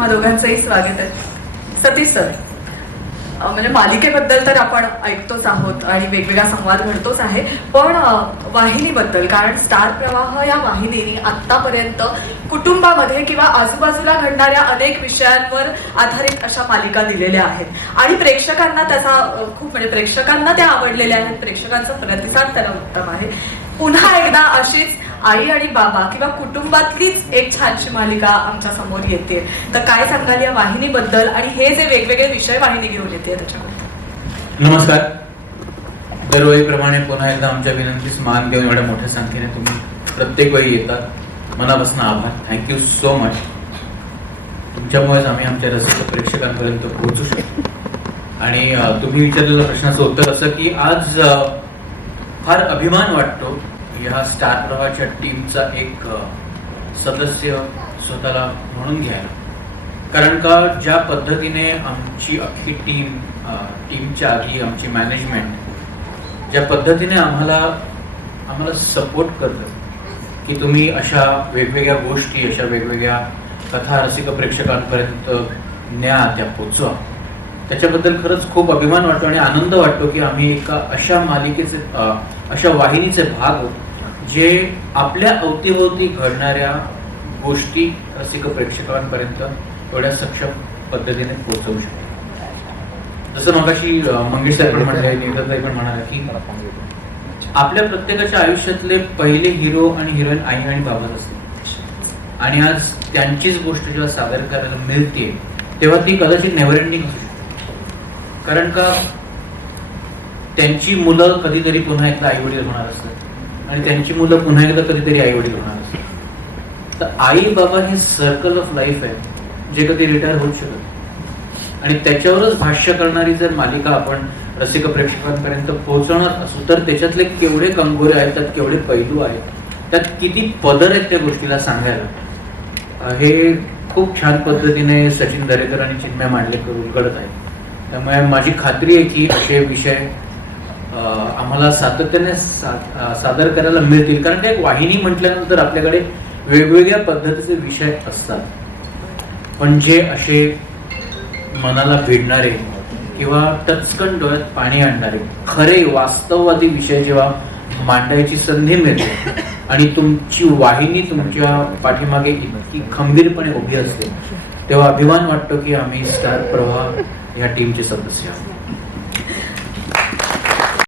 तुम्हा दोघांचंही स्वागत आहे. सतीश सर, म्हणजे मालिकेबद्दल तर आपण ऐकतोच आहोत आणि वेगवेगळा संवाद घडतोच आहे, पण वाहिनीबद्दल, कारण स्टार प्रवाह या वाहिनीने आत्तापर्यंत कुटुंबामध्ये किंवा आजूबाजूला घडणाऱ्या अनेक विषयांवर आधारित अशा मालिका दिलेल्या आहेत आणि प्रेक्षकांना त्याचा खूप म्हणजे प्रेक्षकांना त्या आवडलेल्या आहेत. प्रेक्षकांचा प्रतिसाद त्याला उत्तम आहे. पुन्हा एकदा अशीच आई आणि बाबा किंवा कुटुंबातलीच एक छानशी मालिका आमच्या समोर येते, तर काय सांगाल या वाहिनीबद्दल आणि हे जे वेगवेगळे विषय वाहिनी घेऊन येते त्याच्याबद्दल? नमस्कार. दरवेळीप्रमाणे पुन्हा एकदा आमच्या विनंतीस मान देऊन एवढ्या मोठ्या संख्येने तुम्ही प्रत्येक वेळी येतात. मनापासून आभार. Thank you so much. तुमच्यामुळेच आम्ही आमच्या रसिक प्रेक्षकांपर्यंत पोहोचू शकतो. आणि तुम्ही विचारलेल्या प्रश्नाचं उत्तर असं की आज फार अभिमान वाटतो या स्टार प्रवाहाच्या टीमचा एक सदस्य स्वतःला म्हणून घ्यायला. कारण का ज्या पद्धतीने आमची अख्खी टीमच्या आधी आमची मॅनेजमेंट ज्या पद्धतीने आम्हाला सपोर्ट करतं की तुम्ही अशा वेगवेगळ्या गोष्टी, अशा वेगवेगळ्या कथा रसिक प्रेक्षकांपर्यंत न्या, त्या पोचवा, त्याच्याबद्दल खरंच खूप अभिमान वाटतो आणि आनंद वाटतो की आम्ही एका अशा मालिकेचे, अशा वाहिनीचे भाग जे आपल्या अवतीभोवती घडणाऱ्या गोष्टी रसिक प्रेक्षकांपर्यंत एवढ्या सक्षम पद्धतीने पोहोचवू शकतो. जसं मगाशी मंगेश साहेब पण म्हणाले, निवेदिताताई पण म्हणाले की आपल्या प्रत्येकाच्या आयुष्यातले पहिले हिरो आणि हिरोईन आई आणि बाबाच असते आणि आज त्यांचीच गोष्ट जेव्हा सादर करायला मिळते तेव्हा ती कदाचित नेव्हर एंडिंग असू शकते. कारण का त्यांची मुलं कधीतरी पुन्हा एकदा आई वडील होणार असतात आणि त्यांची मुलं पुन्हा एकदा कधीतरी आई वडील होणार असतात. तर आई बाबा हे सर्कल ऑफ लाईफ आहे जे कधी रिटायर होऊ शकत आणि त्याच्यावरच भाष्य करणारी जर मालिका आपण रसिक प्रेक्षकांपर्यंत पोहोचवणार असू तर त्याच्यातले केवढे कंगोरे आहेत, त्यात केवढे पैलू आहेत, त्यात किती पदर आहेत त्या गोष्टीला सांगायला, हे खूप छान पद्धतीने सचिन दरेकर आणि चिन्मय मांडलेकर उलगडत आहेत. त्यामुळे माझी खात्री आहे की असे विषय आम्हाला सातत्याने सादर करायला मिळतील. कारण एक वाहिनी म्हटल्यानंतर आपल्याकडे वेगवेगळ्या पद्धतीचे विषय असतात, पण जे असे मनाला भिडणारे किंवा टचकन डोळ्यात पाणी आणणारे खरे वास्तववादी विषय जेव्हा मांडायची संधी मिळते आणि तुमची वाहिनी तुमच्या पाठीमागे इतकी खंबीरपणे उभी असते तेव्हा अभिमान वाटतो की आम्ही स्टार प्रवाह या टीमचे सदस्य आहोत.